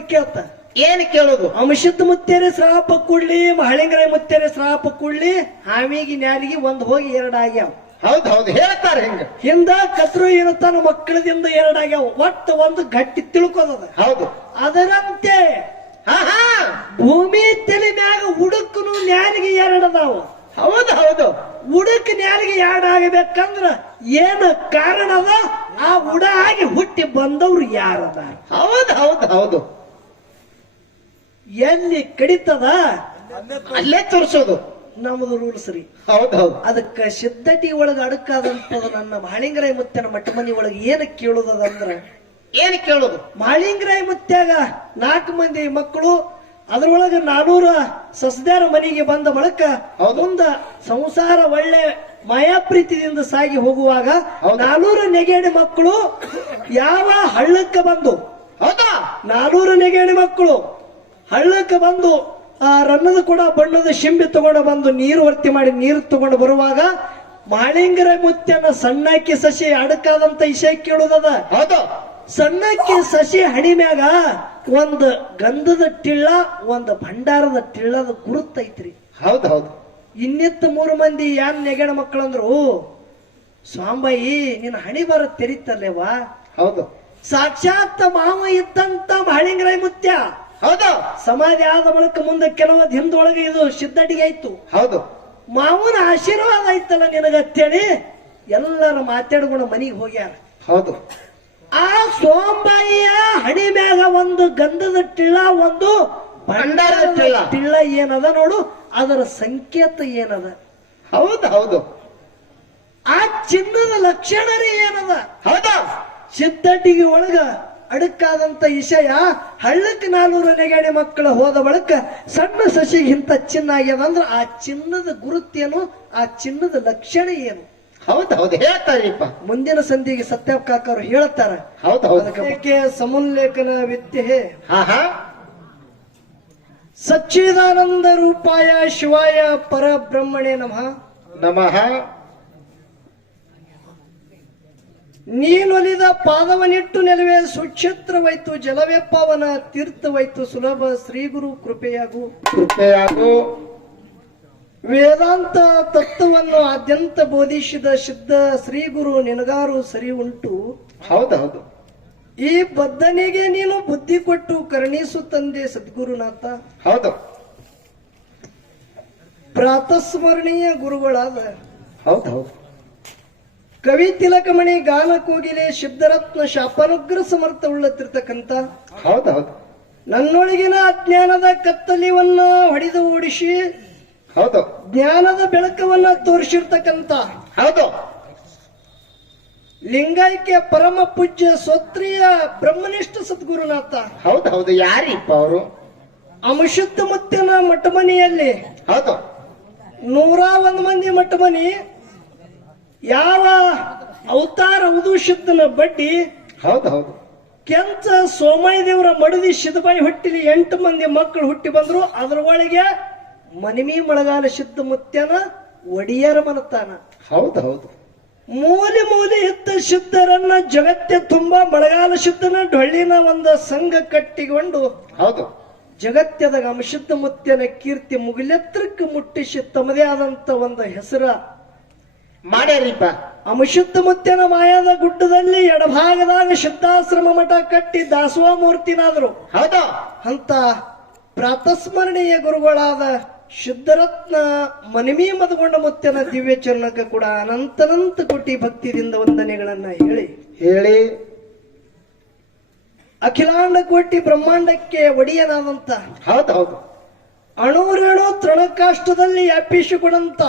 ಕೇಳ್ತ. ಏನ್ ಕೇಳೋದು? ಅಂಶದ ಮುತ್ತೇರಿ ಶ್ರಾಪ ಕೊಡ್ಲಿ ಮಹಳಿಂಗರ ಮುತ್ತೇರಿ ಶ್ರಾಪ ಕೊಡ್ಲಿ ಹಾವಿಗೆ ನ್ಯಾರಿಗೆ ಒಂದ್ ಹೋಗಿ ಎರಡ್ ಆಗ್ಯಾವ. ಹೌದ್ ಹೌದು ಹೇಳ್ತಾರೆ ಹಿಂಗ. ಹಿಂದ ಕತ್ರು ಇರುತ್ತಾನ ಮಕ್ಕಳದಿಂದ ಎರಡ್ ಆಗ್ಯಾವ. ಒಟ್ಟು ಒಂದು ಗಟ್ಟಿ ತಿಳ್ಕೋದದ. ಹೌದು. ಅದರಂತೆ ಭೂಮಿ ತಲೆ ಮ್ಯಾಗ ಉಡುಕನು ನ್ಯಾರಿಗೆ ಎರಡ್ ಅದಾವ. ಹೌದು ಹೌದು. ಉಡಕ್ ನ್ಯಾರಿಗೆ ಎರಡ್ ಆಗಬೇಕಂದ್ರ ಏನ ಕಾರಣ ಅದ? ಆ ಉಡ ಆಗಿ ಹುಟ್ಟಿ ಬಂದವ್ರು ಯಾರದ ಹೌದು ಹೌದು ಹೌದು. ಎಲ್ಲಿ ಕಡಿತದ? ಅಲ್ಲೇ ತೋರಿಸೋದು. ನಮ್ಮದು ರೂಲ್ ರೀ. ಹೌದು ಹೌದು ಅದಕ್ಕ ಸಿದ್ಧಟಿ ಒಳಗ ಅಡಕಾದಂತದ ನನ್ನ ಮಾಳಿಂಗರಾಯ ಮುತ್ತನ ಮಠ ಮನಿ ಒಳಗ ಏನ ಕೇಳೋದದಂದ್ರ? ಏನ್ ಕೇಳೋದು? ಮಾಳಿಂಗರಾಯ ಮುತ್ಯಾಗ ನಾಲ್ಕು ಮಂದಿ ಮಕ್ಕಳು ಅದ್ರೊಳಗ ನಾನೂರ ಸಸ್ದಾರ ಮನೆಗೆ ಬಂದ ಬಳಕ. ಮುಂದ ಸಂಸಾರ ಒಳ್ಳೆ ಮಾಯಾಪ್ರೀತಿಯಿಂದ ಸಾಗಿ ಹೋಗುವಾಗ ನಾನೂರ ನೆಗೆಡೆ ನೆಗೆಡಿ ಮಕ್ಕಳು ಯಾವ ಹಳ್ಳಕ್ಕೆ ಬಂದು ಹೌದಾ? ನಾನೂರ ನೆಗೆಡಿ ಮಕ್ಕಳು ಹಳ್ಳಕ್ಕೆ ಬಂದು ಆ ರನ್ನದ ಕೂಡ ಬಣ್ಣದ ಶಿಂಬಿ ತಗೊಂಡು ಬಂದು ನೀರು ವರ್ತಿ ಮಾಡಿ ನೀರು ತಗೊಂಡು ಬರುವಾಗ ಮಾಳಿಂಗರ ಮುತ್ಯನ ಸಣ್ಣಕ್ಕಿ ಸಸಿ ಅಡಕಾದಂತ ವಿಷಯ ಕೇಳುದದ. ಹೌದು. ಸಣ್ಣಕ್ಕಿ ಸಸಿ ಹಣಿಮ್ಯಾಗ ಒಂದು ಗಂಧದ ಟಿಳ್ಳ ಒಂದು ಭಂಡಾರದ ಟಿಳ್ಳದ ಗುರುತೈತ್ರಿ ಹೌದು ಹೌದು. ಇನ್ನಿತ್ತ ಮೂರು ಮಂದಿ ಯಾನ್ ನೆಗಣ ಮಕ್ಕಳಂದ್ರು ಸ್ವಾಂಬಾಯಿ ನಿನ್ನ ಹಣಿ ಬರ ತೆರಿತಲ್ಲೇವಾ ಹೌದು. ಸಾಕ್ಷಾತ್ ಮಾವ ಇದ್ದಂತ ಮಾಳಿಂಗರ ಮುತ್ಯ. ಹೌದು. ಸಮಾಧಿ ಆದ ಬಳಿಕ ಮುಂದೆ ಕೆಲವು ದಿನದೊಳಗೆ ಇದು ಸಿದ್ಧಟಿಗೆ ಆಯ್ತು. ಹೌದು. ಮಾವನ ಆಶೀರ್ವಾದ ಐತಲ್ಲ ನಿನಗತ್ತೇಳಿ ಎಲ್ಲರ ಮಾತಾಡ್ಕೊಂಡು ಮನೆಗೆ ಹೋಗ್ಯಾರ. ಹೌದು. ಆ ಸೋಂಬಾಯಿಯ ಹಣಿ ಮ್ಯಾಗ ಒಂದು ಗಂಧದ ಟಿಳ್ಳ ಒಂದು ಭಂಡಾರ ಟಿಳ್ಳ. ಏನದ ನೋಡು ಅದರ ಸಂಕೇತ ಏನದ? ಹೌದು ಹೌದು. ಆ ಚಿನ್ನದ ಲಕ್ಷಣರೇ ಏನದ? ಹೌದಾ. ಸಿದ್ಧಟಿಗೆ ಒಳಗ ಅಡಕಾದಂತ ವಿಷಯ ಹಳ್ಳಕ್ಕೆ ನಾನೂರು ನೆಗಡಿ ಮಕ್ಕಳು ಹೋದ ಬಳಿಕ ಸಣ್ಣ ಸಸಿಗಿಂತ ಚಿನ್ನ ಆಗ್ಯದ ಅಂದ್ರ ಆ ಚಿನ್ನದ ಗುರುತೇನು ಆ ಚಿನ್ನದ ಲಕ್ಷಣ ಏನು? ಹೌದು ಹೌದು. ಹೇಳ್ತಾರಿಪ್ಪ. ಮುಂದಿನ ಸಂಧಿಗೆ ಸತ್ಯ ಕಾಕರು ಹೇಳ್ತಾರ ಹೌದು ಹೌದು. ಅದಕ್ಕೆ ಸಮುಲ್ಲೇಖನ ವಿದ್ಯೆ ಸಚ್ಚಿದಾನಂದ ರೂಪಾಯ ಶಿವಾಯ ಪರಬ್ರಹ್ಮಣೆ ನಮಃ. ನಮಃ. ನೀನೊಲಿದ ಪಾದವನಿಟ್ಟು ನೆಲವೇ ಸುಕ್ಷೇತ್ರವೈತು ಜಲವೆಪ್ಪವನ ತೀರ್ಥವಾಯ್ತು ಸುಲಭ ಶ್ರೀಗುರು ಕೃಪೆಯಾಗು. ಕೃಪೆಯಾಗು. ವೇದಾಂತ ತತ್ವವನ್ನು ಆದ್ಯಂತ ಬೋಧಿಸಿದ ಸಿದ್ಧ ಶ್ರೀಗುರು ನಿನಗಾರು ಸರಿ ಉಂಟು. ಹೌದೌದು ಹೌದು. ಈ ಬದ್ಧನಿಗೆ ನೀನು ಬುದ್ಧಿ ಕೊಟ್ಟು ಕರುಣಿಸು ತಂದೆ ಸದ್ಗುರುನಾಥ. ಹೌದು. ಪ್ರಾತಸ್ಮರಣೀಯ ಗುರುಗಳಾದ ಹೌದು ಹೌದು. ಕವಿ ತಿಲಕಮಣಿ ಗಾನ ಕೋಗಿಲೆ ಶಬ್ದರತ್ನ ಶಾಪನುಗ್ರ ಸಮರ್ಥ ಉಳ್ಳತಿರ್ತಕ್ಕಂಥ ಹೌದೌದು ಹೌದು. ನನ್ನೊಳಗಿನ ಅಜ್ಞಾನದ ಕತ್ತಲಿವನ್ನ ಹೊಡೆದು ಓಡಿಸಿ ಹೌದು. ಜ್ಞಾನದ ಬೆಳಕವನ್ನ ತೋರಿಸಿರ್ತಕ್ಕಂಥ ಹೌದು. ಲಿಂಗೈಕ್ಯ ಪರಮ ಪೂಜ್ಯ ಸ್ವತ್ರಿಯ ಬ್ರಹ್ಮನಿಷ್ಠ ಸದ್ಗುರುನಾಥ. ಹೌದು ಹೌದು. ಯಾರಿಪ್ಪ ಅವರು? ಅಮಶುದ್ಧ ಮುತ್ತಿನ ಮಠಮನಿಯಲ್ಲಿ ಹೌದು. ನೂರ ಒಂದು ಮಂದಿ ಮಠಮನಿ ಯಾವ ಅವತಾರ ಉದುಶುದ್ಧನ ಬಡ್ಡಿ? ಹೌದು ಹೌದು. ಕೆಂಚ ಸೋಮಯ್ಯ ದೇವರ ಮಡದಿ ಶಿದಬಾಯಿ ಹುಟ್ಟಿಲಿ ಎಂಟು ಮಂದಿ ಮಕ್ಕಳು ಹುಟ್ಟಿ ಬಂದ್ರು. ಅದ್ರ ಒಳಗೆ ಮನಿಮಿ ಮಳಗಾಲ ಸಿದ್ಧ ಮುತ್ಯನ ಒಡಿಯರ ಮನತಾನ. ಹೌದು ಹೌದು. ಮೂಲೆ ಮೂಲೆ ಇದ್ದ ಸಿದ್ಧರನ್ನ ಜಗತ್ತೆ ತುಂಬಾ ಮಳೆಗಾಲ ಸಿದ್ಧನ ಡೊಳ್ಳಿನ ಒಂದು ಸಂಘ ಕಟ್ಟಿಕೊಂಡು ಹೌದು. ಜಗತ್ಯದಾಗ ಅಂಶುದ್ಧ ಮುತ್ಯನ ಕೀರ್ತಿ ಮುಗಿಲೆತ್ರಕ್ಕೆ ಮುಟ್ಟಿಸಿ ತಮ್ಮದೇ ಆದಂತ ಒಂದು ಹೆಸರ ಮಾಡ್ಯಾರಿಪ್ಪ. ಅಮಶುದ್ಧ ಮುತ್ಯನ ಮಾಯಾದ ಗುಡ್ಡದಲ್ಲಿ ಎಡಭಾಗದಾಗ ಶುದ್ಧಾಶ್ರಮ ಮಠ ಕಟ್ಟಿ ದಾಸೋಹ ಮೂರ್ತಿನಾದ್ರು ಹೌದು? ಅಂತ ಪ್ರಾತಸ್ಮರಣೀಯ ಗುರುಗಳಾದ ಶುದ್ಧರತ್ನ ಮನಿಮಿ ಮದಗೊಂಡ ಮುತ್ಯನ ದಿವ್ಯ ಚರಣಕ್ಕೆ ಕೂಡ ಅನಂತನಂತ ಕೋಟಿ ಭಕ್ತಿದಿಂದ ವಂದನೆಗಳನ್ನ ಹೇಳಿ. ಹೇಳಿ. ಅಖಿಲಾಂಡ ಕೋಟಿ ಬ್ರಹ್ಮಾಂಡಕ್ಕೆ ಒಡೆಯನಾದಂತ ಹೌದು ಹೌದು. ಅಣುರೇಣು ತೃಣಕಾಷ್ಟದಲ್ಲಿ ವ್ಯಾಪಿಸಿಕೊಂಡಂತ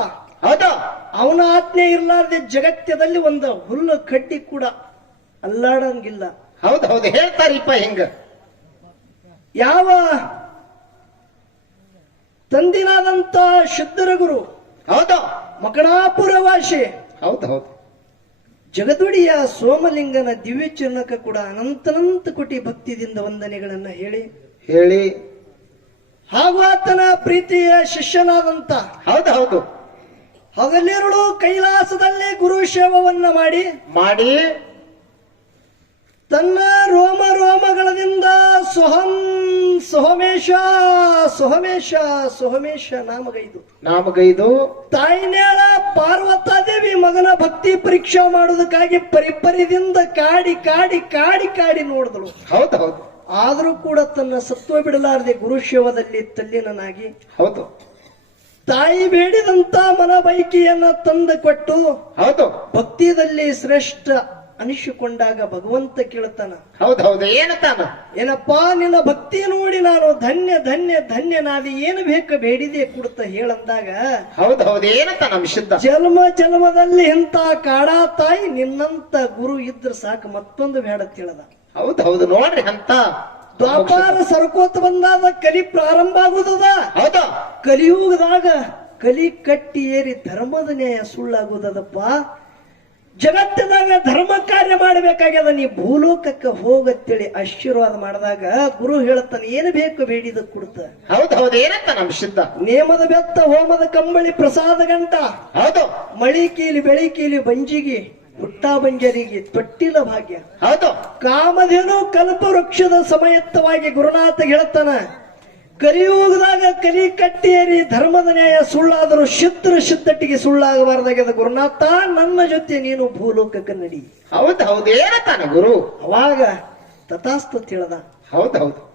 ಹೌದು. ಅವನ ಆಜ್ಞೆ ಇರಲಾರ್ದೆ ಜಗತ್ಯದಲ್ಲಿ ಒಂದು ಹುಲ್ಲು ಕಡ್ಡಿ ಕೂಡ ಅಲ್ಲಾಡಂಗಿಲ್ಲ. ಹೌದು ಹೌದು. ಹೇಳ್ತಾರಿಪ್ಪ ಹೆಂಗ. ಯಾವ ತಂದಿನಾದಂತ ಶುದ್ಧರ ಗುರು ಹೌದು. ಮಕಣಾಪುರ ವಾಸಿ ಹೌದು ಹೌದು. ಜಗದುಡಿಯ ಸೋಮಲಿಂಗನ ದಿವ್ಯ ಚರಣಕ ಕೂಡ ಅನಂತನಂತ ಕೋಟಿ ಭಕ್ತಿದಿಂದ ವಂದನೆಗಳನ್ನ ಹೇಳಿ. ಹೇಳಿ. ಹಾಗೂ ಆತನ ಪ್ರೀತಿಯ ಶಿಷ್ಯನಾದಂತ ಹೌದು ಹೌದು. ಹಗಲಿರುಳು ಕೈಲಾಸದಲ್ಲಿ ಗುರು ಶೇವವನ್ನ ಮಾಡಿ ಮಾಡಿ ತನ್ನ ರೋಮ ರೋಮಗಳದಿಂದ ಸುಹಂ ಸೋಮೇಶ ಸುಹಮೇಶ ಸುಹಮೇಶ ನಾಮಗೈದು. ನಾಮಗೈದು. ತಾಯಿನೇಳ ಪಾರ್ವತಾದೇವಿ ಮಗನ ಭಕ್ತಿ ಪರೀಕ್ಷಾ ಮಾಡೋದಕ್ಕಾಗಿ ಪರಿಪರಿದಿಂದ ಕಾಡಿ ಕಾಡಿ ಕಾಡಿ ಕಾಡಿ ನೋಡಿದಳು. ಹೌದು ಹೌದು. ಆದರೂ ಕೂಡ ತನ್ನ ಸತ್ವ ಬಿಡಲಾರದೆ ಗುರುಶೇವದಲ್ಲಿ ತಲ್ಲಿನನಾಗಿ ಹೌದು. ತಾಯಿ ಬೇಡಿದಂತ ಮನ ಬೈಕಿಯನ್ನ ತಂದು ಕೊಟ್ಟು ಹೌದು. ಭಕ್ತಿಯಲ್ಲಿ ಶ್ರೇಷ್ಠ ಅನಿಸಿಕೊಂಡಾಗ ಭಗವಂತ ಕೇಳ್ತಾನ ಹೌದೌದು ಏನತಾನ ಏನಪ್ಪಾ ನಿನ್ನ ಭಕ್ತಿ ನೋಡಿ ನಾನು ಧನ್ಯ ಧನ್ಯ ನಾದಿ ಏನು ಬೇಕ ಬೇಡಿದೆ ಕುಡ್ತ ಹೇಳಂದಾಗ ಹೌದೌದು ನಮ್ ಸಿದ್ಧ ಜನ್ಮ ಜನ್ಮದಲ್ಲಿ ಇಂತ ಕಾಡಾ ತಾಯಿ ನಿನ್ನಂತ ಗುರು ಇದ್ರ ಸಾಕು ಮತ್ತೊಂದು ಬೇಡ ತಿಳದ ಹೌದೌದು ಹೌದು ನೋಡ್ರಿ ಅಂತ ದ್ವಾಪಾರ ಸರ್ಕೋತ ಬಂದಾಗ ಕಲಿ ಪ್ರಾರಂಭ ಆಗುದದ ಹೌದು? ಕಲಿಯುಗದಾಗ ಕಲಿ ಕಟ್ಟಿ ಏರಿ ಧರ್ಮದ ನ್ಯಾಯ ಸುಳ್ಳಾಗುದದಪ್ಪ ಜಗತ್ತಿನಾಗ ಧರ್ಮ ಕಾರ್ಯ ಮಾಡಬೇಕಾಗ್ಯದ ನೀ ಭೂಲೋಕಕ್ಕೆ ಹೋಗತ್ತೇಳಿ ಆಶೀರ್ವಾದ ಮಾಡಿದಾಗ ಗುರು ಹೇಳ್ತಾನೆ ಏನು ಬೇಕು ಬೇಡಿದ ಕೊಡ್ತ? ಸಿದ್ಧ ನೇಮದ ಬೆತ್ತ ಹೋಮದ ಕಂಬಳಿ ಪ್ರಸಾದ ಗಂಟ ಹೌದು. ಮಳಿ ಕೀಲಿ ಬೆಳಿ ಕೀಲಿ ಬಂಜಿಗೆ ಹುಟ್ಟ ಬಂಜರಿಗೆ ತೊಟ್ಟಿಲ ಭಾಗ್ಯ. ಹೌದು. ಕಾಮಧೇನು ಕಲ್ಪ ವೃಕ್ಷದ ಸಮಯತ್ತವಾಗಿ ಗುರುನಾಥ ಹೇಳ್ತಾನ ಕಲಿಯುಗದಾಗ ಕಲಿ ಕಟ್ಟಿಯರಿ ಧರ್ಮದ ನ್ಯಾಯ ಸುಳ್ಳಾದರೂ ಶುದ್ರ ಶುದ್ಧಟ್ಟಿಗೆ ಸುಳ್ಳಾಗಬಾರ್ದಾಗ್ಯದ ಗುರುನಾಥ ನನ್ನ ಜೊತೆ ನೀನು ಭೂಲೋಕಕ್ಕೆ ನಡಿ. ಹೌದು ಹೌದು ಏನತ್ತಾನ ಗುರು. ಅವಾಗ ತಥಾಸ್ತು ತಿಳದ. ಹೌದು ಹೌದು.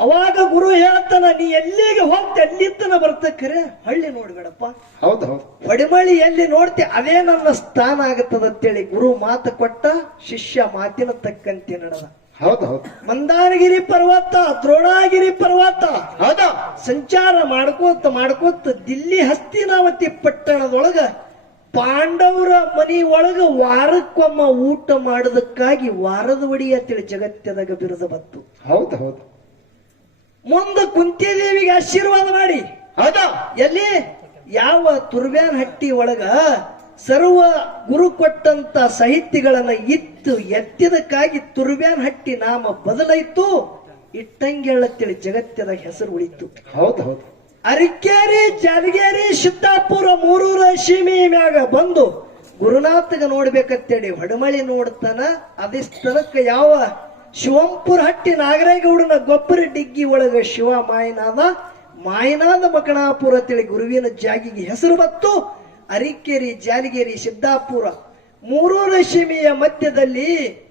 ಅವಾಗ ಗುರು ಹೇಳ್ತಾನ ನೀ ಎಲ್ಲಿಗೆ ಹೋಗ್ತಿ? ಅಲ್ಲಿತ್ತನ ಬರ್ತಕ್ರೆ ಹಳ್ಳಿ ನೋಡ್ಬೇಡಪ್ಪ ಹೌದು ಹೌದು. ಹೊಡಿಮಳಿ ಎಲ್ಲಿ ನೋಡ್ತಿ ಅದೇ ನನ್ನ ಸ್ಥಾನ ಆಗತ್ತದ ಅಂತೇಳಿ ಗುರು ಮಾತು ಕೊಟ್ಟ ಶಿಷ್ಯ ಮಾತಿನ ತಕ್ಕಂತೆ ನಡೆದ. ಹೌದು ಹೌದು. ಮಂದಾರಗಿರಿ ಪರ್ವತ ದ್ರೋಣಾಗಿರಿ ಪರ್ವತ. ಹೌದ. ಸಂಚಾರ ಮಾಡ್ಕೋತ ಮಾಡ್ಕೋತ ದಿಲ್ಲಿ ಹಸ್ತಿನಾವತಿ ಪಟ್ಟಣದೊಳಗ ಪಾಂಡವರ ಮನಿ ಒಳಗ ವಾರಕ್ಕೊಮ್ಮ ಊಟ ಮಾಡೋದಕ್ಕಾಗಿ ವಾರದ ಒಡಿ ಅಂತೇಳಿ ಜಗತ್ತದಾಗ ಬಿರುದು ಬತ್ತು ಹೌದು ಹೌದು. ಮುಂದೆ ಕುಂತಿದೇವಿಗೆ ಆಶೀರ್ವಾದ ಮಾಡಿ. ಹೌದು. ಎಲ್ಲಿ? ಯಾವ ತುರ್ಬ್ಯಾನ್ ಹಟ್ಟಿ ಒಳಗ ಸರ್ವ ಗುರು ಕೊಟ್ಟಂತ ಸಾಹಿತ್ಯಗಳನ್ನ ಇತ್ತು ಎತ್ತಿದಕ್ಕಾಗಿ ತುರ್ಬ್ಯಾನ್ ಹಟ್ಟಿ ನಾಮ ಬದಲಾಯಿತು. ಬದಲಾಯ್ತು ಇಟ್ಟಂಗೆಳ್ಳತ್ತೇಳಿ ಜಗತ್ತದ ಹೆಸರು ಉಳಿತು. ಹೌದು. ಹೌದು ಅರಿಕೇರಿ ಜಾಲಗೇರಿ ಸಿದ್ದಾಪುರ ಮೂರೂರ ಸೀಮೆ ಮ್ಯಾಗ ಬಂದು ಗುರುನಾಥಗ ನೋಡ್ಬೇಕಂತೇಳಿ ಹೊಡಮಳಿ ನೋಡ್ತಾನ ಸ್ಥಳಕ್ಕೆ ಯಾವ ಶಿವಂಪುರ ಹಟ್ಟಿ ನಾಗರೇಗೌಡನ ಗೊಬ್ಬರ ಡಿಗ್ಗಿ ಒಳಗ ಶಿವ ಮಾಯನಾದ. ಮಾಯನಾದ ಮಕಣಾಪುರ ತಿಳಿ ಗುರುವಿನ ಜಾಗಿಗೆ ಹೆಸರು ಬತ್ತು. ಅರಿಕೇರಿ, ಜಾಲಗೇರಿ, ಸಿದ್ದಾಪುರ. ಮೂರು ಸೀಮೆಯ ಮಧ್ಯದಲ್ಲಿ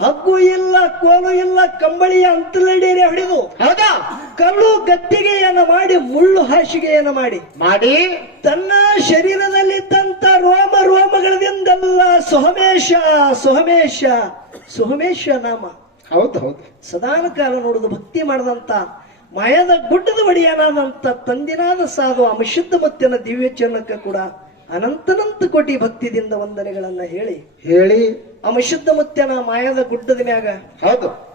ಹಗ್ಗು ಇಲ್ಲ ಕೋಲು ಇಲ್ಲ ಕಂಬಳಿಯ ಅಂತಲಡಿಯರೆ ಹೊಡೆದು ಹೌದಾ? ಕಲ್ಲು ಗದ್ದಿಗೆಯನ್ನು ಮಾಡಿ ಮುಳ್ಳು ಹಾಸಿಗೆಯನ್ನು ಮಾಡಿ. ಮಾಡಿ? ತನ್ನ ಶರೀರದಲ್ಲಿದ್ದಂತ ರೋಮ ರೋಮಗಳಿಂದಲ್ಲ ಸುಹಮೇಶ ಸುಹಮೇಶ ಸುಹಮೇಶ ನಾಮ. ಹೌದು ಹೌದು. ಸದಾನ ಕಾಲ ನೋಡುದು ಭಕ್ತಿ ಮಾಡದಂತ ಮಯದ ಗುಡ್ಡದ ಒಡೆಯನಾದಂತ ತಂದಿನಾದ ಸಾಧು ಅಮಶುದ್ಧ ಮತ್ತಿನ ದಿವ್ಯ ಚರಣಕ್ಕೆ ಕೂಡ ಅನಂತನಂತ ಕೋಟಿ ಭಕ್ತಿದಿಂದ ವಂದನೆಗಳನ್ನ ಹೇಳಿ ಹೇಳಿ. ಅಮಶುದ್ಧ ಮುತ್ಯನ ಮಾಯದ ಗುಡ್ಡದ ಮ್ಯಾಗ ಹೌದು.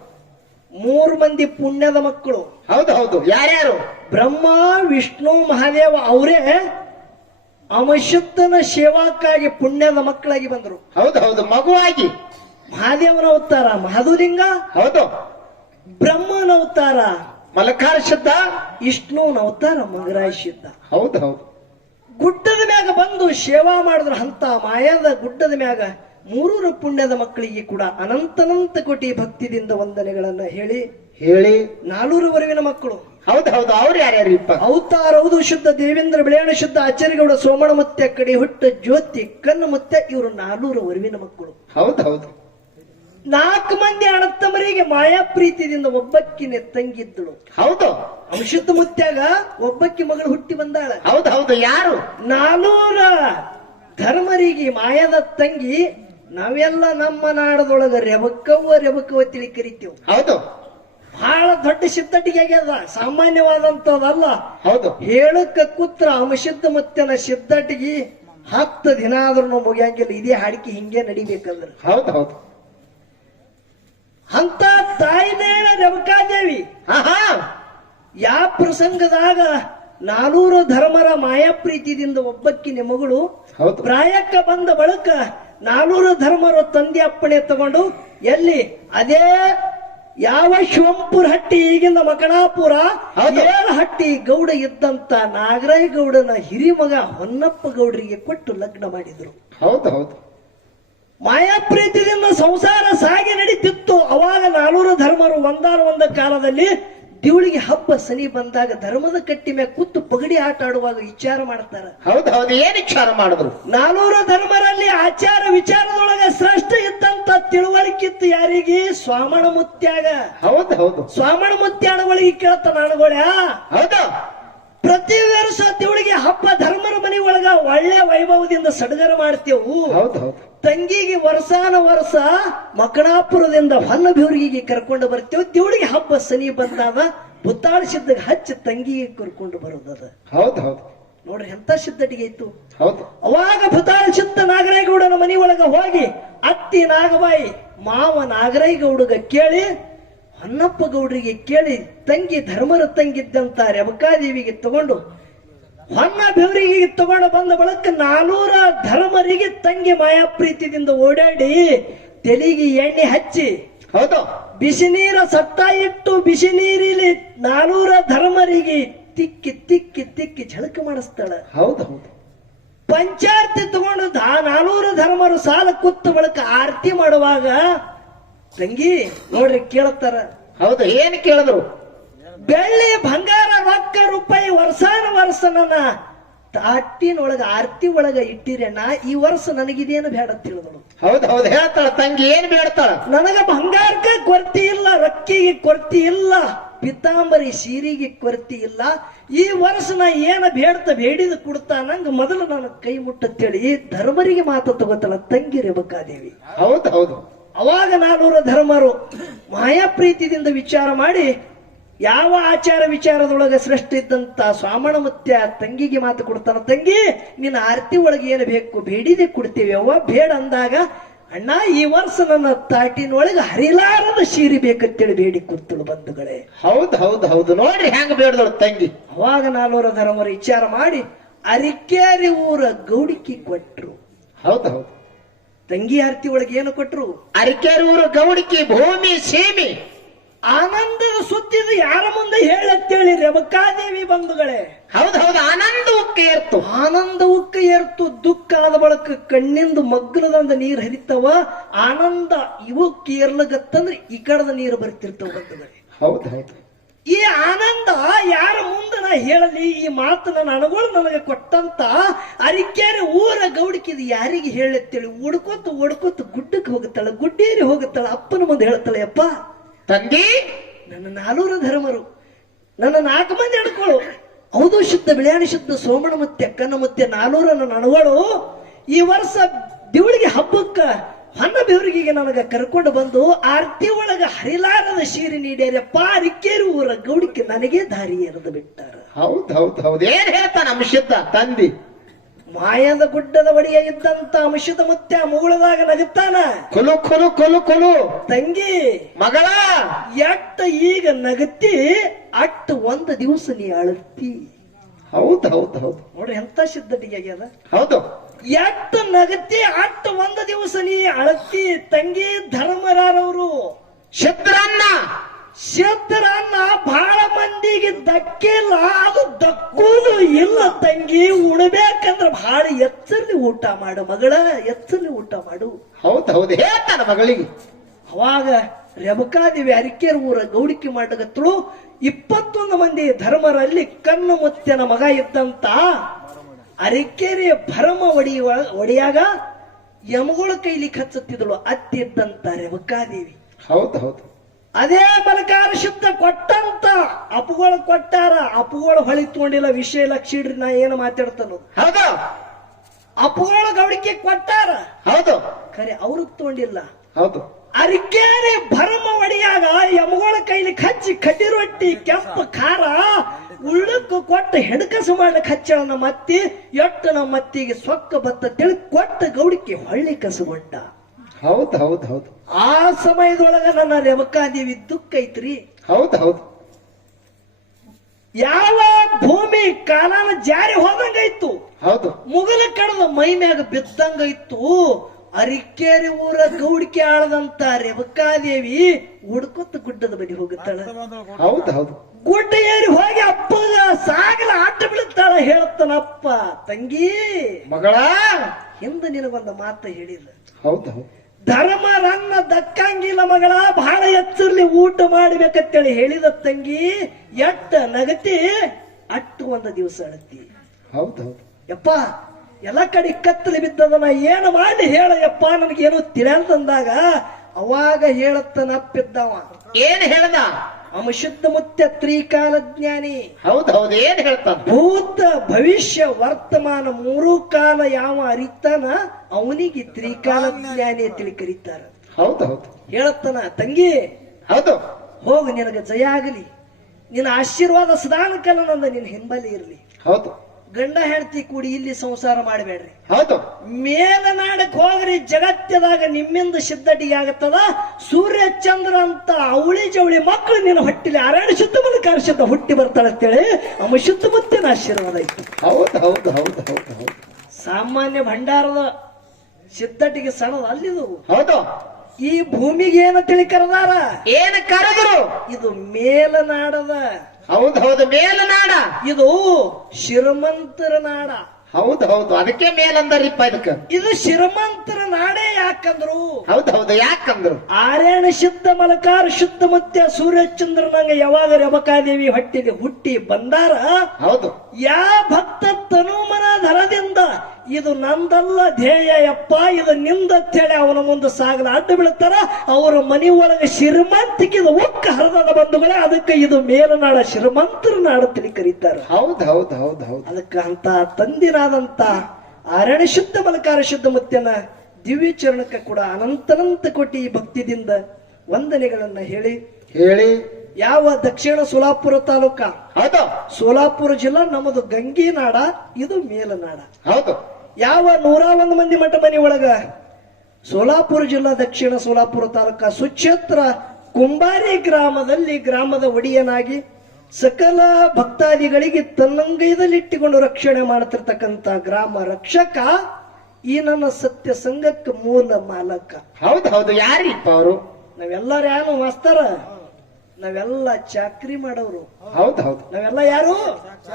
ಮೂರು ಮಂದಿ ಪುಣ್ಯದ ಮಕ್ಕಳು. ಹೌದು ಹೌದು. ಯಾರ್ಯಾರು? ಬ್ರಹ್ಮ ವಿಷ್ಣು ಮಹಾದೇವ ಅವರೇ ಅಮಶುದ್ಧನ ಸೇವಾಕ್ಕಾಗಿ ಪುಣ್ಯದ ಮಕ್ಕಳಾಗಿ ಬಂದರು. ಹೌದು ಹೌದು. ಮಗುವಾಗಿ. ಮಹಾದೇವನ ಅವತಾರ ಮಹಾದುಲಿಂಗ ಹೌದು. ಬ್ರಹ್ಮನ ಅವತಾರ ಮಲಕಾರ ಶುದ್ಧ ವಿಷ್ಣುವನ ಅವತಾರ ಮಗರಾಯ ಶುದ್ಧ ಹೌದು ಹೌದು. ಗುಡ್ಡದ ಮ್ಯಾಗ ಬಂದು ಸೇವಾ ಮಾಡಿದ್ರ ಅಂತ ಮಾಯಾದ ಗುಡ್ಡದ ಮ್ಯಾಗ ಮೂರೂರು ಪುಣ್ಯದ ಮಕ್ಕಳಿಗೆ ಕೂಡ ಅನಂತನಂತ ಕೋಟಿ ಭಕ್ತಿದಿಂದ ವಂದನೆಗಳನ್ನ ಹೇಳಿ ಹೇಳಿ. ನಾಲ್ವರು ವರೆವಿನ ಮಕ್ಕಳು. ಹೌದು ಹೌದು ಅವ್ರು ಯಾರ್ಯಾರು ಇಪ್ಪ? ಅವತಾರ ಹೌದು ಶುದ್ಧ ದೇವೇಂದ್ರ ಬಿಳಿಯಾಣ ಶುದ್ಧ ಆಚಾರ್ಯಗೌಡ ಸೋಮಣ ಮತ್ತೆ ಕಡೆ ಹುಟ್ಟ ಜ್ಯೋತಿ ಕಣ್ಣು ಮತ್ತೆ ಇವರು ನಾಲ್ವರು ವರುವಿನ ಮಕ್ಕಳು. ಹೌದು ಹೌದು. ನಾಲ್ಕು ಮಂದಿ ಅಣತಮ್ಮರಿಗೆ ಮಾಯಾ ಪ್ರೀತಿಯಿಂದ ಒಬ್ಬಕ್ಕಿನ ತಂಗಿದ್ದಳು ಹೌದು. ಅಂಶುದ್ಧ ಮುತ್ಯಾಗ ಒಬ್ಬಕ್ಕಿ ಮಗಳು ಹುಟ್ಟಿ ಬಂದಾಳ. ಹೌದು ಹೌದು ಯಾರು? ನಾನೂರ ಧರ್ಮರಿಗೆ ಮಾಯದ ತಂಗಿ ನಾವೆಲ್ಲ ನಮ್ಮ ನಾಡದೊಳಗ ರೆಬಕ್ಕವ್ವ ರೆಬಕ್ಕವ್ವ ತಿಳಿ ಕರಿತೀವಿ. ಹೌದು. ಬಹಳ ದೊಡ್ಡ ಸಿದ್ಧಟಿಗೆ ಆಗ್ಯದ ಸಾಮಾನ್ಯವಾದಂತದಲ್ಲ. ಹೌದು. ಹೇಳಕ್ಕ ಕೂತ್ರ ಅಂಶುದ್ಧ ಮುತ್ತನ ಸಿದ್ಧಟಿಗೆ ಹತ್ತು ದಿನ ಆದ್ರೂ ಮುಗಿಯಂಗಿಲ್ಲ ಇದೇ ಹಾಡಿಕೆ ಹಿಂಗೆ ನಡಿಬೇಕಂದ್ರೆ. ಹೌದು ಹೌದು. ಅಂತ ತಾಯಿನೇ ರೇವಿ ಆಹಾ! ಯಾವ ಪ್ರಸಂಗದಾಗ ನಾನೂರು ಧರ್ಮರ ಮಾಯಾ ಪ್ರೀತಿದಿಂದ ಒಬ್ಬಕ್ಕಿನ ಮಗಳು ಪ್ರಾಯಕ್ಕ ಬಂದ ಬಳಿಕ ನಾನೂರು ಧರ್ಮರು ತಂದೆ ಅಪ್ಪಣೆ ತಗೊಂಡು ಎಲ್ಲಿ? ಅದೇ ಯಾವ ಶಿವಂಪುರ ಹಟ್ಟಿ ಈಗಿನ ಮಕಣಾಪುರ. ಹಟ್ಟಿ ಗೌಡ ಇದ್ದಂತ ನಾಗರಾಯ ಗೌಡನ ಹಿರಿಮಗ ಹೊನ್ನಪ್ಪ ಗೌಡರಿಗೆ ಕೊಟ್ಟು ಲಗ್ನ ಮಾಡಿದ್ರು. ಹೌದು ಹೌದು. ಮಾಯಾ ಪ್ರೀತಿಯಿಂದ ಸಂಸಾರ ಸಾಗಿ ನಡೀತಿತ್ತು. ಅವಾಗ ನಾನೂರು ಧರ್ಮರು ಒಂದಾರ ಒಂದ ಕಾಲದಲ್ಲಿ ದಿವಳಿಗೆ ಹಬ್ಬ ಸನಿ ಬಂದಾಗ ಧರ್ಮದ ಕಟ್ಟಿ ಮೇಲೆ ಕೂತು ಪಗಡಿ ಆಟ ಆಡುವಾಗ ವಿಚಾರ ಮಾಡ್ತಾರ. ಹೌದು ಹೌದು. ಏನ್ ವಿಚಾರ ಮಾಡಿದ್ರು? ನಾಲ್ವರು ಧರ್ಮರಲ್ಲಿ ಆಚಾರ ವಿಚಾರದೊಳಗ ಶ್ರೇಷ್ಠ ಇದ್ದಂತ ತಿಳುವಳಿಕಿತ್ತು ಯಾರಿಗೆ? ಸ್ವಾಮಣ ಮುತ್ಯಾಗ. ಹೌದು ಹೌದು. ಸ್ವಾಮಣ ಮುತ್ಯಾಣ ಒಳಗೆ ಕೇಳ್ತಾನ ಅಣಗೋಳ್ಯ ಹೌದು. ಪ್ರತಿ ವರ್ಷ ತಿವಳಿಗೆ ಹಬ್ಬ ಧರ್ಮರ ಮನೆ ಒಳಗ ಒಳ್ಳೆ ವೈಭವದಿಂದ ಸಡಗರ ಮಾಡ್ತೇವು. ಹೌದು ಹೌದು. ತಂಗಿಗೆ ವರ್ಷಾನ ವರ್ಷ ಮಕಣಾಪುರದಿಂದ ಹೊನ್ನಬಿವ್ರಿಗೆ ಕರ್ಕೊಂಡು ಬರ್ತೇವೆ. ದೇವಳಿಗೆ ಹಬ್ಬ ಸನಿ ಬಂದಾಗ ಬುತ್ತಾಳ ಸಿದ್ಧಗ ಹಚ್ಚಿ ತಂಗಿಗೆ ಕರ್ಕೊಂಡು ಬರೋದದ ಹೌದು ಹೌದು. ನೋಡ್ರಿ ಎಂತ ಸಿದ್ಧಟಿಗೆ ಇತ್ತು ಹೌದು. ಅವಾಗ ಭೂತಾಳ ಸಿದ್ಧ ನಾಗರೇಗೌಡನ ಮನಿ ಒಳಗ ಹೋಗಿ ಅತ್ತಿ ನಾಗಬಾಯಿ ಮಾವ ನಾಗರೇಗೌಡಗ ಕೇಳಿ ಹೊನ್ನಪ್ಪ ಗೌಡರಿಗೆ ಕೇಳಿ ತಂಗಿ ಧರ್ಮರ ತಂಗಿದ್ದಂತ ರೆಬಕಾದೇವಿಗೆ ತಗೊಂಡು ಹೊನ್ನ ಬೆವರಿಗೆ ತಗೊಂಡು ಬಂದ ಬಳಕ ನಾನೂರ ಧರ್ಮರಿಗೆ ತಂಗಿ ಮಾಯಾ ಪ್ರೀತಿದಿಂದ ಓಡಾಡಿ ತೆಲಿಗೆ ಎಣ್ಣೆ ಹಚ್ಚಿ ಹೌದು. ಬಿಸಿ ನೀರ ಸತ್ತ ಇಟ್ಟು ಬಿಸಿ ನೀರಿಲಿ ನಾನೂರ ಧರ್ಮರಿಗೆ ತಿಕ್ಕಿ ತಿಕ್ಕಿ ತಿಕ್ಕಿ ಝಳಕ ಮಾಡಿಸ್ತಾಳ. ಹೌದು. ಹೌದು ಪಂಚಾರ್ತಿ ತಗೊಂಡು ಆ ನಾನೂರು ಧರ್ಮರು ಸಾಲ ಕುತ್ತ ಬಳಕ ಆರತಿ ಮಾಡುವಾಗ ತಂಗಿ ನೋಡ್ರಿ ಕೇಳ್ತಾರ. ಹೌದು ಏನು ಕೇಳಿದ್ರು? ಬೆಳ್ಳಿ ಬಂಗಾರ ರೊಕ್ಕ ರೂಪಾಯಿ ವರ್ಷಾನ ವರ್ಷ ನನ್ನ ತಾಟಿನೊಳಗ ಆರ್ತಿ ಒಳಗ ಇಟ್ಟಿರಣ್ಣ ಈ ವರ್ಷ ನನಗಿದೇನು ಬೇಡ ತಿಳಿದಳು. ಹೌದು ಹೌದು ಹೇಳ್ತಾಳ ತಂಗಿ ಏನ್ ಬೇಡ್ತಾಳ? ನನಗ ಬಂಗಾರಕ್ಕ ಕೊರತಿ ಇಲ್ಲ ರೊಕ್ಕಿಗೆ ಕೊರತಿ ಇಲ್ಲ ಪಿತಾಂಬರಿ ಸೀರಿಗೆ ಕೊರತಿ ಇಲ್ಲ ಈ ವರ್ಷ ನಾ ಏನ ಬೇಡ್ತ ಬೇಡಿದ ಕೊಡ್ತಾ ನಂಗ ಮೊದಲು ನನ್ನ ಕೈ ಮುಟ್ಟತ್ತೇಳಿ ಧರ್ಮರಿಗೆ ಮಾತು ತಗೋತಾಳ ತಂಗಿ ರೇಬಕಾದೇವಿ ಹೌದು ಹೌದು. ಅವಾಗ ನಾನೂರ ಧರ್ಮರು ಮಾಯಾ ಪ್ರೀತಿದಿಂದ ವಿಚಾರ ಮಾಡಿ ಯಾವ ಆಚಾರ ವಿಚಾರದೊಳಗೆ ಸೃಷ್ಟಿ ಇದ್ದಂತ ಸ್ವಾಮಣ ಮುತ್ಯ ತಂಗಿಗೆ ಮಾತು ಕೊಡ್ತಾನ ತಂಗಿ ನಿನ್ನ ಆರತಿ ಒಳಗೆ ಏನು ಬೇಕು ಬೇಡಿದೆ ಕೊಡ್ತೀವಿ ಅವ್ವ ಬೇಡ ಅಂದಾಗ ಅಣ್ಣ ಈ ವರ್ಷ ನನ್ನ ತಾಟಿನೊಳಗೆ ಹರಿಲಾರದ ಸೀರಿ ಬೇಕಂತೇಳಿ ಬೇಡಿ ಕೂತಳು ಬಂಧುಗಳೇ. ಹೌದು ಹೌದು ಹೌದು. ನೋಡ್ರಿ ಹೆಂಗ ಬೇಡದಳು ತಂಗಿ. ಅವಾಗ ನಾಲ್ವರ ಧರ್ಮರ ವಿಚಾರ ಮಾಡಿ ಅರಿಕೇರಿ ಊರ ಗೌಡಿಕೆ ಕೊಟ್ರು. ಹೌದು ಹೌದು. ತಂಗಿ ಆರತಿ ಒಳಗೆ ಏನು ಕೊಟ್ರು? ಊರ ಗೌಡಿಕೆ ಭೂಮಿ ಸೀಮಿ. ಆನಂದದ ಸುದ್ದಿದು ಯಾರ ಮುಂದೆ ಹೇಳತ್ತೇಳಿ ರೇವಕಾದೇವಿ ಬಂಧುಗಳೇ? ಹೌದು ಹೌದು ಆನಂದ ಉಕ್ಕ ಏರ್ತು. ಆನಂದ ಉಕ್ಕ ಏರ್ತು ದುಃಖ ಆದ ಬಳಕ ಕಣ್ಣಿಂದ ಮಗ್ಗಲದಂದ ನೀರು ಹರಿತವ ಆನಂದ ಇವು ಏರ್ಲಗತ್ತಂದ್ರೆ ಈ ಕಡದ ನೀರು ಬರ್ತಿರ್ತಾವ ಬಂಧುಗಳೇ. ಹೌದು ಹೌದು. ಈ ಆನಂದ ಯಾರ ಮುಂದೆ ನಾ ಹೇಳಲಿ ಈ ಮಾತು ನನ್ನ ಅಣಗಳು ನನಗೆ ಕೊಟ್ಟಂತ ಅರಿಕೆರೆ ಊರ ಗೌಡಿಕಿದು ಯಾರಿಗೆ ಹೇಳತ್ತೇಳಿ? ಓಡ್ಕೋತ ಓಡ್ಕೋತ ಗುಡ್ಡಕ್ಕೆ ಹೋಗುತ್ತಾಳ ಗುಡ್ಡೇರಿ ಹೋಗುತ್ತಾಳ ಅಪ್ಪನ ಮುಂದೆ ಹೇಳ್ತಾಳೆ ಅಪ್ಪ ತಂಗಿ, ನನ್ನ ನಾಲ್ವರು ಧರ್ಮರು. ನನ್ನ ನಾಲ್ಕು ಮಂದಿ ಅಡ್ಕೊಳ್ಳು ಹೌದು, ಶುದ್ಧ ಬಿಳಿಯಾಣಿ, ಶುದ್ಧ ಸೋಮಣ ಮತ್ತೆ ಅಕ್ಕನ ಮತ್ತೆ ನಾಲ್ವರು ನನ್ನ ಅಣಗಳು ಈ ವರ್ಷ ದಿವಳಿಗೆ ಹಬ್ಬಕ್ಕ ಹೊನ್ನ ಬೆವರಿಗೆ ನನಗ ಕರ್ಕೊಂಡು ಬಂದು ಆರ್ತಿ ಒಳಗ ಹರಿಲಾರದ ಸೀರೆ ನೀಡ್ಯಾರಪ್ಪ, ಅರಿಕೇರಿ ಊರ ಗೌಡಿಕೆ ನನಗೆ ದಾರಿ ಎರೆದು ಬಿಟ್ಟಾರ. ಹೌದ್ ಹೌದ್ ಹೌದ್. ಏನ್ ಹೇಳ್ತಾನ ಶುದ್ಧ ತಂದಿ? ಮಾಯದ ಗುಡ್ಡದ ಒಡೆಯ ಇದ್ದಂತ ಅಂಶದ ಮುತ್ಯ ಮೂಳದಾಗ ನಗುತ್ತಾನ? ಕೊಲು ಕೊಲು ಕೊಲು ಕೊಲು. ತಂಗಿ ಮಗಳ. ಎಟ್ಟ ಈಗ ನಗತಿ ಅಟ್ಟ ಒಂದ್ ದಿವಸ ನೀ ಅಳತಿ ಹೌದು ಹೌದು ಹೌದು. ನೋಡ್ರಿ ಎಂತ ಸಿದ್ಧಟಿಗೆ ಆಗ್ಯದ? ಹೌದು. ಎಟ್ಟ ನಗತಿ ಅಟ್ಟ ಒಂದ್ ದಿವಸ ನೀ ಅಳತಿ ತಂಗಿ ಧರ್ಮರಾರವರು. ಶುದ್ರನ್ನ. ಸಿದ್ಧರನ್ನ ಬಹಳ ಮಂದಿಗೆ ದಕ್ಕಿಲ್ಲ ಅದು ದಕ್ಕುದು ಇಲ್ಲ ತಂಗಿ. ಉಣಬೇಕಂದ್ರೆ ಬಹಳ ಎಚ್ಚರಲಿ ಊಟ ಮಾಡು ಮಗಳ ಎಚ್ಚರಲಿ ಊಟ ಮಾಡು. ಹೌದು ಹೌದು ಹೇಳ್ತಾನ ಮಗಳಿಗೆ. ಅವಾಗ ರೆಬಕಾದೇವಿ ಅರಿಕೆರ ಊರ ಗೌಡಿಕೆ ಮಾಡಗತ್ತಳು ಇಪ್ಪತ್ತೊಂದು ಮಂದಿ ಧರ್ಮರಲ್ಲಿ ಕಣ್ಣು ಮುತ್ತಿನ ಮಗ ಇದ್ದಂತ ಅರಿಕೆರೆ ಭರಮ ಒಡೆಯುವ ಒಡೆಯಾಗ ಯಮಗಳ ಕೈಲಿ ಕಚ್ಚುತ್ತಿದ್ದಳು ಅತ್ತಿದ್ದಂತ ರೆಬಕಾದೇವಿ ಹೌದು ಹೌದು. ಅದೇ ಬಲಕಾರ ಶುದ್ಧ ಕೊಟ್ಟಂತ ಅಪ್ಪುಗಳು ಕೊಟ್ಟಾರ ಅಪ್ಪುಗಳು ಹೊಳಿತ್ಕೊಂಡಿಲ್ಲ ವಿಷಯ ಲಕ್ಷಿಡ್ರಿ ನಾ ಏನು ಮಾತಾಡ್ತಾನ. ಹೌದು. ಅಪ್ಪುಗಳು ಗೌಡಿಕೆ ಕೊಟ್ಟಾರ. ಹೌದು. ಖರೆ ಅವ್ರಿಗೆ ತಗೊಂಡಿಲ್ಲ. ಹೌದು. ಅರಿಕೇರಿ ಭರಮ ಒಡಿಯಾಗ ಯಮಗಳ ಕೈಲಿ ಕಚ್ಚಿ ಕಡ್ಡಿ ರೊಟ್ಟಿ ಕೆಂಪು ಖಾರ ಉಳ್ಳಕ್ಕು ಕೊಟ್ಟು ಹೆಣಕಸು ಮಾಡ್ಲಿಕ್ಕೆ ಹಚ್ಚಳ ನಮ್ಮ ಅತ್ತಿ ಎಟ್ಟು ನಮ್ಮ ಅತ್ತಿಗೆ ಸೊಕ್ಕ ಬತ್ತ ತಿಳಿ ಕೊಟ್ಟ ಗೌಡಿಕೆ ಹೊಳ್ಳಿ ಕಸುಗೊಂಡ ಹೌದು ಹೌದು ಹೌದು. ಆ ಸಮಯದೊಳಗ ನನ್ನ ರೇವಕಾದೇವಿ ದುಃಖ ಐತ್ರಿ. ಹೌದು ಹೌದು. ಯಾವ ಭೂಮಿ ಕಾಲಾನ ಜಾರಿ ಹೋದಂಗಾಯ್ತು ಹೌದು. ಮುಗಲ ಕಡದ ಮೈ ಮ್ಯಾಗ ಬಿದ್ದಂಗಾಯ್ತು ಅರಿಕೇರಿ ಊರ ಗೌಡಿಕೆ ಆಳದಂತ ರೇವಕಾದೇವಿ ಹುಡ್ಕೊತ ಗುಡ್ಡದ ಬಳಿ ಹೋಗುತ್ತಾಳ. ಹೌದು ಹೌದು. ಗುಡ್ಡ ಏರಿ ಹೋಗಿ ಅಪ್ಪ ಸಾಗಲ ಆಟ ಬಿಡುತ್ತಾಳ ಹೇಳುತ್ತಾನಪ್ಪ ತಂಗಿ ಮಗಳ. ಹಿಂದ ನಿನಗೊಂದು ಮಾತು ಹೇಳಿಲ್ಲ ಹೌದು ಹೌದು. ಧರ್ಮ ನನ್ನ ದಕ್ಕಂಗಿಲ್ಲ ಮಗಳ ಬಹಳ ಎಚ್ಚರ್ಲಿ ಊಟ ಮಾಡ್ಬೇಕಂತೇಳಿ ಹೇಳಿದ ತಂಗಿ ಎಟ್ಟ ನಗತಿ ಅಟ್ಟು ಒಂದು ದಿವಸ ಅಳತಿ. ಹೌದೌದು ಹೌದು. ಯಪ್ಪ ಎಲ್ಲ ಕಡೆ ಕತ್ತಲಿ ಬಿದ್ದದ ನಾ ಏನು ಮಾಡಿ ಹೇಳ ಯಪ್ಪ ನನಗೇನು ತಿಳಿಯಲ್ದಂದಾಗ ಅವಾಗ ಹೇಳತ್ತನಪ್ಪಿದ್ದವ. ಏನ್ ಹೇಳ್ದ? ಅಮಶುದ್ಧ ಮುತ್ಯ ತ್ರಿಕಾಲ ಜ್ಞಾನಿ. ಹೌದೌದು ಹೌದು ಏನ್ ಹೇಳ್ತಾನ? ಭೂತ ಭವಿಷ್ಯ ವರ್ತಮಾನ ಮೂರು ಕಾಲ ಯಾವ ಅರಿತಾನ ಅವನಿಗೆ ತ್ರಿಕಾಲ ಜ್ಞಾನಿ ತಿಳಿ ಕರೀತಾರ. ಹೌದು ಹೌದು. ಹೇಳತ್ತನ ತಂಗಿ ಹೌದು. ಹೋಗು ನಿನಗೆ ಜಯ ಆಗಲಿ. ನಿನ್ನ ಆಶೀರ್ವಾದ ಸದಾನಕಾಲ ನಂದ ನಿನ್ನ ಹಿಂಬಲಿ ಇರಲಿ. ಹೌದು. ಗಂಡ ಹೆಂಡತಿ ಕೂಡಿ ಇಲ್ಲಿ ಸಂಸಾರ ಮಾಡಬೇಡ್ರಿ. ಹೌದು. ಮೇಲನಾಡಕ್ ಹೋಗ್ರಿ ಜಗತ್ತದಾಗ ನಿಮ್ಮಿಂದ ಸಿದ್ಧಟಿ ಆಗತ್ತದ ಸೂರ್ಯ ಚಂದ್ರ ಅಂತ ಅವಳಿ ಜವಳಿ ಮಕ್ಕಳು ನಿನ್ನ ಹೊಟ್ಟಿಲಿ ಅರಣ್ಯ ಶುದ್ಧ ಮೂಲಕ ಶುದ್ಧ ಹುಟ್ಟಿ ಬರ್ತಾಳೆ ಅಂತೇಳಿ ಅಮ್ಮ ಶುದ್ಧ ಮುತ್ತಿನ ಆಶೀರ್ವಾದ ಇತ್ತು ಹೌದು ಹೌದು ಹೌದು ಹೌದು ಹೌದು. ಸಾಮಾನ್ಯ ಭಂಡಾರದ ಸಿದ್ಧಟಿಗೆ ಸಣದ ಅಲ್ಲಿದು. ಹೌದು. ಈ ಭೂಮಿಗೆ ಏನ ತಿಳಿ ಕರೆದಾರ? ಏನು ಕರೆದರು? ಇದು ಮೇಲನಾಡದ ಹೌದ್ ಹೌದು ಮೇಲನಾಡ ಇದು ಶ್ರೀಮಂತರ ನಾಡ. ಹೌದು ಹೌದು ಅದಕ್ಕೆ ಮೇಲಂದರಿಪ್ಪ ಇದಕ್ಕೆ. ಇದು ಶ್ರೀಮಂತರ ನಾಡೇ ಯಾಕಂದ್ರು? ಹೌದು ಹೌದು ಯಾಕಂದ್ರು? ಆರ್ಯಣ ಶುದ್ಧ ಮಲಕಾರ ಶುದ್ಧ ಮತ್ತೆ ಸೂರ್ಯಚಂದ್ರನಂಗ ಯಾವಾಗ ರಮಕಾದೇವಿ ಹೊಟ್ಟಿಗೆ ಹುಟ್ಟಿ ಬಂದಾರ? ಹೌದು. ಯಾ ಭಕ್ತ ತನುಮನ ಧರದಿಂದ ಇದು ನಂದಲ್ಲ ಧ್ಯೇಯ ಯಪ್ಪ ಇದು ನಿಂದ ಹೇಳಿ ಅವನ ಮುಂದೆ ಸಾಗಲ ಅಡ್ಡ ಬೀಳ್ತಾರ ಅವರ ಮನಿ ಒಳಗೆ ಶ್ರೀಮಂತಿಕಿದ ಒಕ್ಕ ಹರಿದ ಬಂಧುಗಳೇ ಅದಕ್ಕೆ ಇದು ಮೇಲನಾಡ ಶ್ರೀಮಂತರ ನಾಡ ತಿಳಿ ಕರೀತಾರ. ಹೌದು ಹೌದು ಹೌದು ಹೌದು. ಅದಕ್ಕೆ ಅಂತ ತಂದಿನಾದಂತ ಅರಣ್ಯ ಶುದ್ಧ ಮಲಕಾರ ಶುದ್ಧ ಮುತ್ಯನ ದಿವ್ಯ ಚರಣಕ್ಕೆ ಕೂಡ ಅನಂತನಂತ ಕೋಟಿ ಭಕ್ತಿದಿಂದ ವಂದನೆಗಳನ್ನ ಹೇಳಿ. ಹೇಳಿ. ಯಾವ ದಕ್ಷಿಣ ಸೋಲಾಪುರ ತಾಲೂಕ? ಹೌದು. ಸೋಲಾಪುರ ಜಿಲ್ಲಾ ನಮ್ಮದು ಗಂಗಿನಾಡ ಇದು ಮೇಲನಾಡ ಹೌದು. ಯಾವ ನೂರ ಒಂದು ಮಂದಿ ಮಠ ಮನೆ ಒಳಗ? ಸೋಲಾಪುರ ಜಿಲ್ಲಾ ದಕ್ಷಿಣ ಸೋಲಾಪುರ ತಾಲೂಕ ಸುಕ್ಷೇತ್ರ ಕುಂಬಾರಿ ಗ್ರಾಮದಲ್ಲಿ ಗ್ರಾಮದ ಒಡೆಯನಾಗಿ ಸಕಲ ಭಕ್ತಾದಿಗಳಿಗೆ ತನ್ನಂಗೈದಲ್ಲಿಟ್ಟುಕೊಂಡು ರಕ್ಷಣೆ ಮಾಡತಿರ್ತಕ್ಕಂತ ಗ್ರಾಮ ರಕ್ಷಕ ಈ ನನ್ನ ಸತ್ಯ ಸಂಘಕ್ಕೆ ಮೂಲ ಮಾಲಕ. ಹೌದು ಹೌದು. ಯಾರಿಪ್ಪ ಅವರು? ನಾವೆಲ್ಲರೂ ಯಾರು ಮಾಸ್ತರ? ನಾವೆಲ್ಲ ಚಾಕ್ರಿ ಮಾಡೋರು. ಹೌದು ಹೌದು. ನಾವೆಲ್ಲ ಯಾರು?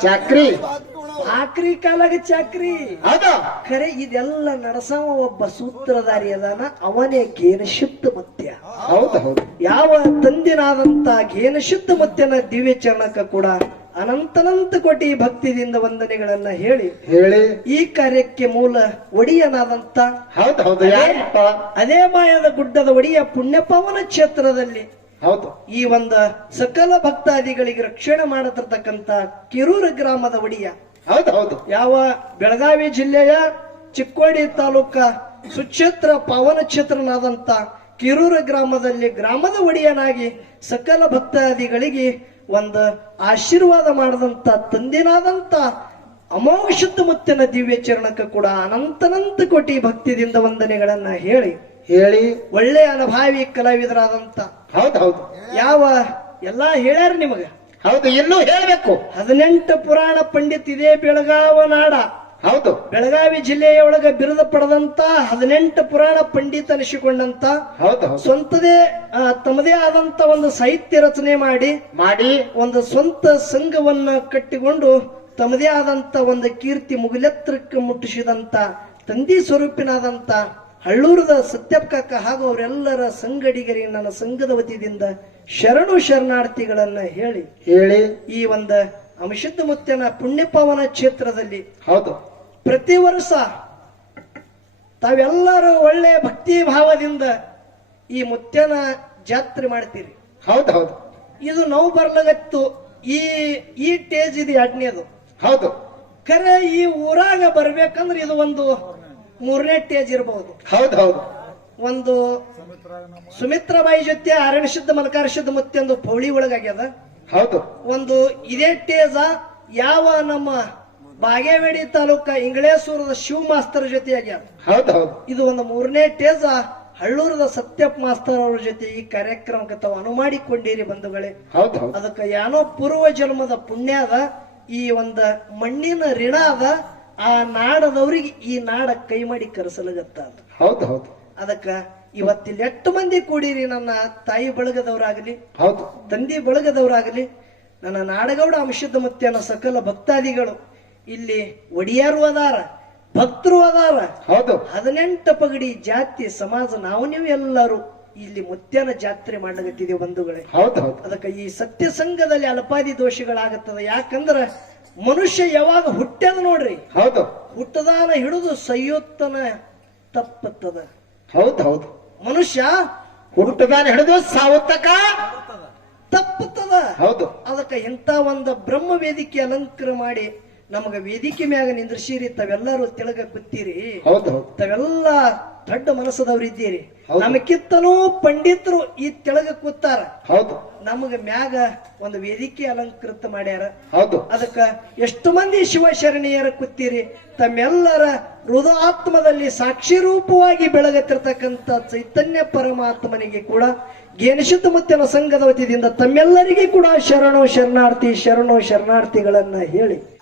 ಚಾಕ್ರಿ. ಆಕ್ರಿ ಕಾಲಾಗ ಚಾಕ್ರಿ. ಖರೆ ಇದೆಲ್ಲ ನಡೆಸವ ಒಬ್ಬ ಸೂತ್ರಧಾರಿ ಅದಾನ ಅವನೇ ಗೇನ ಶುದ್ಧ ಮತ್ಯ. ಹೌದು ಹೌದು. ಯಾವ ತಂದಿನಾದಂತ ಗೇನ ಶುದ್ಧ ಮತ್ಯನ ದಿವ್ಯ ಚರಣಕ ಕೂಡ ಅನಂತನಂತ ಕೋಟಿ ಭಕ್ತಿದಿಂದ ವಂದನೆಗಳನ್ನ ಹೇಳಿ ಹೇಳಿ. ಈ ಕಾರ್ಯಕ್ಕೆ ಮೂಲ ಒಡಿಯನಾದಂತ ಹೌದು ಹೌದು. ಯಾರಿಪ್ಪ? ಅದೇ ಮಾಯದ ಗುಡ್ಡದ ಒಡಿಯ ಪುಣ್ಯಪವನ ಕ್ಷೇತ್ರದಲ್ಲಿ ಹೌದು. ಈ ಒಂದು ಸಕಲ ಭಕ್ತಾದಿಗಳಿಗೆ ರಕ್ಷಣೆ ಮಾಡತಿರ್ತಕ್ಕಂತ ಕಿರೂರು ಗ್ರಾಮದ ಒಡಿಯ. ಹೌದು ಹೌದು. ಯಾವ ಬೆಳಗಾವಿ ಜಿಲ್ಲೆಯ ಚಿಕ್ಕೋಡಿ ತಾಲೂಕ ಸುಕ್ಷೇತ್ರ ಪಾವನ ಕ್ಷೇತ್ರನಾದಂತ ಕಿರೂರು ಗ್ರಾಮದಲ್ಲಿ ಗ್ರಾಮದ ಒಡೆಯನಾಗಿ ಸಕಲ ಭಕ್ತಾದಿಗಳಿಗೆ ಒಂದು ಆಶೀರ್ವಾದ ಮಾಡದಂತ ತಂದಿನಾದಂತ ಅಮೋಘ ಶುದ್ಧ ಮುತ್ತಿನ ದಿವ್ಯ ಚರಣಕ್ಕೆ ಕೂಡ ಅನಂತನಂತ ಕೋಟಿ ಭಕ್ತಿದಿಂದ ವಂದನೆಗಳನ್ನ ಹೇಳಿ ಹೇಳಿ. ಒಳ್ಳೆ ಅನುಭಾವಿ ಕಲಾವಿದರಾದಂತ. ಹೌದು ಹೌದು. ಯಾವ ಎಲ್ಲಾ ಹೇಳ್ಯಾರ ನಿಮಗ? ಹೌದು ಇನ್ನೂ ಹೇಳಬೇಕು. ಹದಿನೆಂಟು ಪುರಾಣ ಪಂಡಿತ್ ಇದೇ ಬೆಳಗಾವ ನಾಡ. ಹೌದು. ಬೆಳಗಾವಿ ಜಿಲ್ಲೆಯೊಳಗ ಬಿರುದು ಪಡೆದಂತ ಹದಿನೆಂಟು ಪುರಾಣ ಪಂಡಿತ ಅನಿಸಿಕೊಂಡಂತ ಹೌದು ಹೌದು. ಸ್ವಂತದೇ ತಮ್ಮದೇ ಆದಂತ ಒಂದು ಸಾಹಿತ್ಯ ರಚನೆ ಮಾಡಿ ಮಾಡಿ. ಒಂದು ಸ್ವಂತ ಸಂಘವನ್ನ ಕಟ್ಟಿಕೊಂಡು ತಮ್ಮದೇ ಆದಂತ ಒಂದು ಕೀರ್ತಿ ಮುಗಿಲೆತ್ತರಕ್ಕೆ ಮುಟ್ಟಿಸಿದಂತ ತಂದಿ ಸ್ವರೂಪಿನಾದಂತ ಹಳ್ಳೂರದ ಸತ್ಯಪ್ಪ ಹಾಗೂ ಅವರೆಲ್ಲರ ಸಂಗಡಿಗರಿಗೆ ನನ್ನ ಸಂಘದ ವತಿಯಿಂದ ಶರಣು ಶರಣಾರ್ಥಿಗಳನ್ನ ಹೇಳಿ ಹೇಳಿ. ಈ ಒಂದು ಅಮಶುದ್ಧ ಮುತ್ಯನ ಪುಣ್ಯಪಾವನ ಕ್ಷೇತ್ರದಲ್ಲಿ ಹೌದು. ಪ್ರತಿ ವರ್ಷ ತಾವೆಲ್ಲರೂ ಒಳ್ಳೆ ಭಕ್ತಿ ಭಾವದಿಂದ ಈ ಮುತ್ಯನ ಜಾತ್ರೆ ಮಾಡ್ತೀರಿ. ಹೌದು ಹೌದು. ಇದು ನೋವು ಬರ್ಲಗತ್ತು. ಈ ಈ ಟೇಜ್ ಇದು ಎರಡನೇದು. ಹೌದು. ಖರೆ ಈ ಊರಾಗ ಬರ್ಬೇಕಂದ್ರೆ ಇದು ಒಂದು ಮೂರನೇ ಟೇಜ್ ಇರಬಹುದು ಹೌದು ಹೌದು. ಒಂದು ಸುಮಿತ್ರಾಬಾಯಿ ಜೊತೆ ಅರಣ್ಯ ಶುದ್ಧ ಮಲಕಾರ ಶುದ್ಧ ಒಂದು ಪೌಳಿ ಒಳಗಾಗ್ಯದ ಹೌದು. ಒಂದು ಇದೇ ಟೇಜ ಯಾವ ನಮ್ಮ ಬಾಗೇವಾಡಿ ತಾಲೂಕ ಇಂಗಳೇಶ್ವರದ ಶಿವ ಮಾಸ್ತರ ಜೊತೆ ಆಗ್ಯದ. ಹೌದು ಹೌದು. ಇದು ಒಂದು ಮೂರನೇ ಟೇಜ ಹಳ್ಳೂರದ ಸತ್ಯಪ್ಪ ಮಾಸ್ತರ್ ಅವ್ರ ಜೊತೆ ಈ ಕಾರ್ಯಕ್ರಮಕ್ಕೆ ತಾವು ಅನುಮಾಡಿಕೊಂಡಿರಿ ಬಂಧುಗಳೇ. ಅದಕ್ಕೆ ಏನೋ ಪೂರ್ವ ಜನ್ಮದ ಪುಣ್ಯ ಅದ. ಈ ಒಂದು ಮಣ್ಣಿನ ಋಣ ಅದ. ಆ ನಾಡದವ್ರಿಗೆ ಈ ನಾಡ ಕೈ ಮಾಡಿ ಕರೆಸಲಗತ್ತ ಹೌದು ಹೌದು. ಅದಕ್ಕ ಇವತ್ತಿಲ್ಲಿ ಎಷ್ಟು ಮಂದಿ ಕೂಡಿರಿ ನನ್ನ ತಾಯಿ ಬಳಗದವರಾಗಲಿ ಹೌದು. ತಂದಿ ಬಳಗದವರಾಗಲಿ ನನ್ನ ನಾಡಗೌಡ ಅಂಶದ ಮುತ್ಯನ ಸಕಲ ಭಕ್ತಾದಿಗಳು. ಇಲ್ಲಿ ಒಡಿಯಾರು ಅದಾರ ಭಕ್ತರು ಅದಾರ. ಹೌದು. ಹದಿನೆಂಟು ಪಗಡಿ ಜಾತಿ ಸಮಾಜ ನಾವು ನೀವು ಎಲ್ಲರೂ ಇಲ್ಲಿ ಮುತ್ಯನ ಜಾತ್ರೆ ಮಾಡ್ಲಕತ್ತಿದೀವಿ ಬಂಧುಗಳೇ. ಹೌದು ಹೌದು. ಅದಕ್ಕೆ ಈ ಸತ್ಯ ಸಂಘದಲ್ಲಿ ಅಲ್ಪಾದಿ ದೋಷಗಳಾಗುತ್ತದೆ. ಯಾಕಂದ್ರ ಮನುಷ್ಯ ಯಾವಾಗ ಹುಟ್ಟ್ಯದ ನೋಡ್ರಿ? ಹೌದು. ಹುಟ್ಟದಾನ ಹಿಡಿದು ಸೈಯೋತ್ತನ ತಪ್ಪತ್ತದ. ಹೌದು ಹೌದು. ಮನುಷ್ಯ ಹುಟ್ಟದಾನ ಹಿಡಿದು ಸಾವತ್ತಕ ತಪ್ಪುತ್ತದ. ಹೌದು. ಅದಕ್ಕೆ ಇಂಥ ಒಂದು ಬ್ರಹ್ಮ ವೇದಿಕೆ ಅಲಂಕಾರ ಮಾಡಿ ನಮಗ ವೇದಿಕೆ ಮ್ಯಾಗ ನಿಂದ್ರಿಸಿರಿ ತಾವೆಲ್ಲರೂ ತೆಳಗ ಕೂತೀರಿ. ತಾವೆಲ್ಲ ದೊಡ್ಡ ಮನಸ್ಸದವ್ರು ಇದ್ದೀರಿ. ಪಂಡಿತರು ಈ ತೆಳಗ ಕೂತಾರ. ಹೌದು. ನಮಗ ಮ್ಯಾಗ ಒಂದು ವೇದಿಕೆ ಅಲಂಕೃತ ಮಾಡ್ಯಾರ. ಹೌದು. ಅದಕ್ಕ ಎಷ್ಟು ಮಂದಿ ಶಿವಶರಣೀಯರ ಕೂತೀರಿ. ತಮ್ಮೆಲ್ಲರ ಹೃದಯಾತ್ಮದಲ್ಲಿ ಸಾಕ್ಷಿ ರೂಪವಾಗಿ ಬೆಳಗತ್ತಿರ್ತಕ್ಕಂಥ ಚೈತನ್ಯ ಪರಮಾತ್ಮನಿಗೆ ಕೂಡ ಗೇನಶುದ್ಧ ಮುತ್ತಿನ ಸಂಘದ ವತಿಯಿಂದ ತಮ್ಮೆಲ್ಲರಿಗೂ ಕೂಡ ಶರಣು ಶರಣಾರ್ಥಿ ಶರಣು ಶರಣಾರ್ಥಿಗಳನ್ನ ಹೇಳಿ.